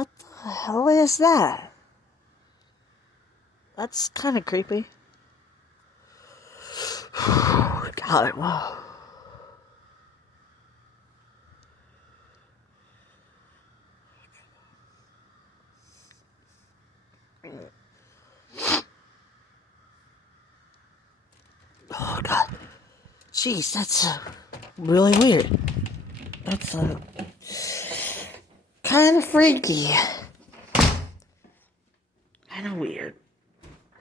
What the hell is that? That's kind of creepy. God, wow. Oh, God. Jeez, that's really weird. That's kind of freaky.